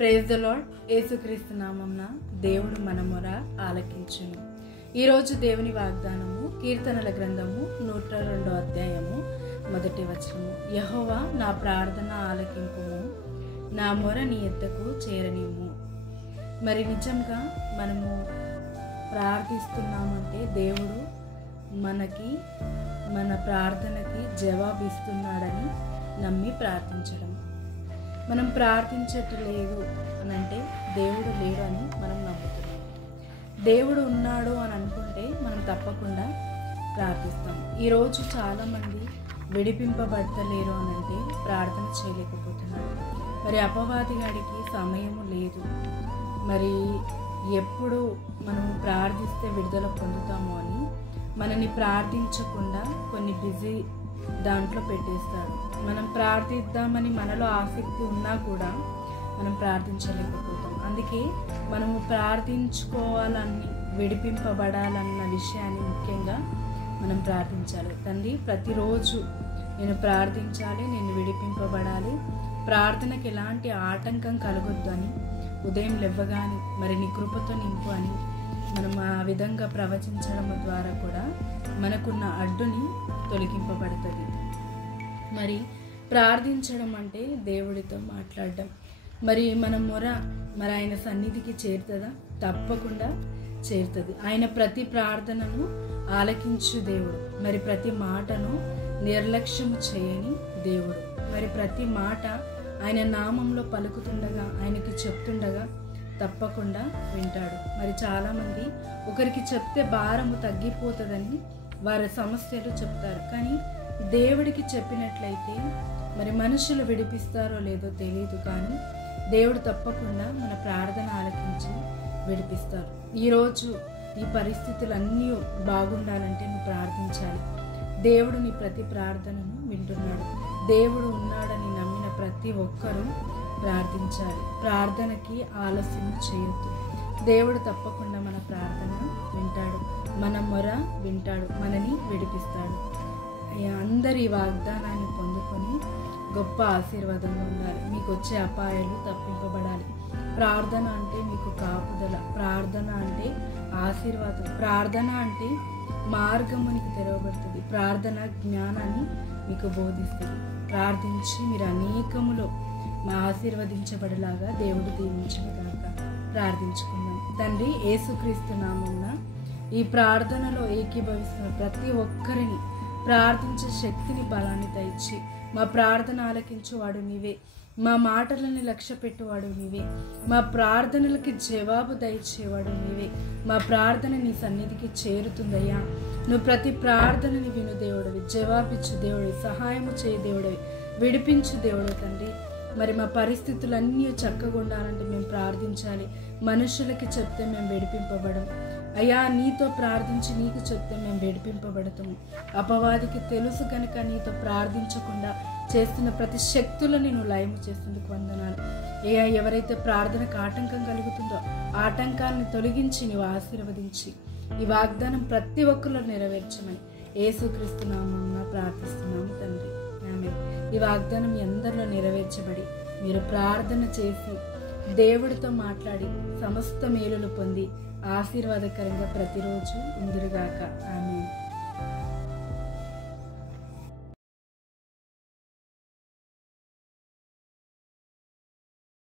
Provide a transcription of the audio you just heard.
Praise the lord. యేసుక్రీస్తు నామమున దేవుడు మన మొర ఆలకించును. ఈరోజు దేవుని వాగ్దానము కీర్తనల గ్రంథము 102వ అధ్యాయము 1వ వచనము. యెహోవా నా ప్రార్థన ఆలకింపుము, నా మొర నీ యొద్దకు చేరనిమ్ము. మరి నిజంగా మనము ప్రార్థిస్తున్నామంటే దేవుడు మనకి మన ప్రార్థనకి జవాబిస్తున్నాడని నమ్మి ప్రార్థించడం. మనం ప్రార్థించట్లేదు అని అంటే దేవుడు లేడు అని మనం నమ్ముతున్నాం. దేవుడు ఉన్నాడు అని అనుకుంటే మనం తప్పకుండా ప్రార్థిస్తాం. ఈరోజు చాలామంది విడిపింపబడతలేరు అని అంటే ప్రార్థన చేయలేకపోతున్నారు. మరి అపవాది గాడికి సమయము లేదు. మరి ఎప్పుడు మనం ప్రార్థిస్తే విడుదల పొందుతామో అని మనని ప్రార్థించకుండా కొన్ని బిజీ దాంట్లో పెట్టేస్తారు. మనం ప్రార్థిద్దామని మనలో ఆసక్తి ఉన్నా కూడా మనం ప్రార్థించలేకపోతాం. అందుకే మనము ప్రార్థించుకోవాలని, విడిపింపబడాలన్న విషయాన్ని ముఖ్యంగా మనం ప్రార్థించాలి. తండ్రి, ప్రతిరోజు నేను ప్రార్థించాలి, నేను విడిపింపబడాలి, ప్రార్థనకి ఎలాంటి ఆటంకం కలగొద్దు అని ఉదయం లేవగానే మరి నీ కృపతో నింపు అని మనం ఆ విధంగా ప్రవచించడం ద్వారా కూడా మనకున్న అడ్డుని తొలగింపబడుతుంది. మరి ప్రార్థించడం అంటే దేవుడితో మాట్లాడడం. మరి మన మొర మరి ఆయన సన్నిధికి చేరుతుందా? తప్పకుండా చేరుతుంది. ఆయన ప్రతి ప్రార్థనను ఆలకించు దేవుడు. మరి ప్రతి మాటను నిర్లక్ష్యం చేయని దేవుడు. మరి ప్రతి మాట ఆయన నామంలో పలుకుతుండగా, ఆయనకి చెప్తుండగా తప్పకుండా వింటాడు. మరి చాలామంది ఒకరికి చెప్తే భారము తగ్గిపోతుందని వారి సమస్యలు చెప్తారు. కానీ దేవుడికి చెప్పినట్లయితే మరి మనుషులు విడిపిస్తారో లేదో తెలియదు, కానీ దేవుడు తప్పకుండా మన ప్రార్థన ఆలకించి విడిపిస్తారు. ఈరోజు నీ పరిస్థితులన్నీ బాగుండాలంటే నువ్వు ప్రార్థించాలి. దేవుడు నీ ప్రతి ప్రార్థనను వింటున్నాడు. దేవుడు ఉన్నాడని నమ్మిన ప్రతి ఒక్కరూ ప్రార్థించాలి. ప్రార్థనకి ఆలస్యం చేయొద్దు. దేవుడు తప్పకుండా మన ప్రార్థన వింటాడు, మన మొర వింటాడు, మనని విడిపిస్తాడు. అందరి వాగ్దానాన్ని పొందుకొని గొప్ప ఆశీర్వాదంలో ఉండాలి. మీకు వచ్చే అపాయాలు తప్పింపబడాలి. ప్రార్థన అంటే మీకు కాపుదల, ప్రార్థన అంటే ఆశీర్వాదం, ప్రార్థన అంటే మార్గం మనకి తెరవబడుతుంది, ప్రార్థన జ్ఞానాన్ని మీకు బోధిస్తుంది. ప్రార్థించి మీరు అనేకములో మా ఆశీర్వదించబడేలాగా దేవుడు దీవించుగాక. ప్రార్థించుకుందాం. తండ్రి, యేసుక్రీస్తు నామమున ఈ ప్రార్థనలో ఏకీభవిస్తున్న ప్రతి ఒక్కరిని ప్రార్థించే శక్తిని, బలాన్ని దయచి మా ప్రార్థన ఆలకించువాడు నీవే, మా మాటలను లక్ష్య పెట్టువాడు నీవే, మా ప్రార్థనలకి జవాబు దయచేవాడు నీవే. మా ప్రార్థన నీ సన్నిధికి చేరుతుందయ్యా. నువ్వు ప్రతి ప్రార్థనని విను దేవుడివి, జవాబిచ్చు దేవుడివి, సహాయము చేయ దేవుడివి, విడిపించు దేవుడు. తండ్రి, మరి మా పరిస్థితులన్నీ చక్కగా ఉండాలంటే మేము ప్రార్థించాలి. మనుషులకి చెప్తే మేము విడిపింపబడం. అయ్యా, నీతో ప్రార్థించి నీకు చెప్తే మేము విడిపింపబడతాము. అపవాదికి తెలుసు కనుక నీతో ప్రార్థించకుండా చేస్తున్న ప్రతి శక్తులను నువ్వు లయము చేసేందుకు వందనాలు. అయ్యా, ఎవరైతే ప్రార్థనకు ఆటంకం కలుగుతుందో ఆటంకాన్ని తొలగించి నీవు ఆశీర్వదించి ఈ వాగ్దానం ప్రతి ఒక్కరిలో నెరవేర్చమని యేసుక్రీస్తు నామమున ప్రార్థిస్తున్నాము తండ్రి. ఆమేన్. ఈ వాగ్దానం అందరిలో నెరవేర్చబడి మీరు ప్రార్థన చేసి దేవుడితో మాట్లాడి సమస్త మేలులు పొంది ఆశీర్వాదకరంగా ప్రతిరోజు ఉందురుగాక. ఆమేన్.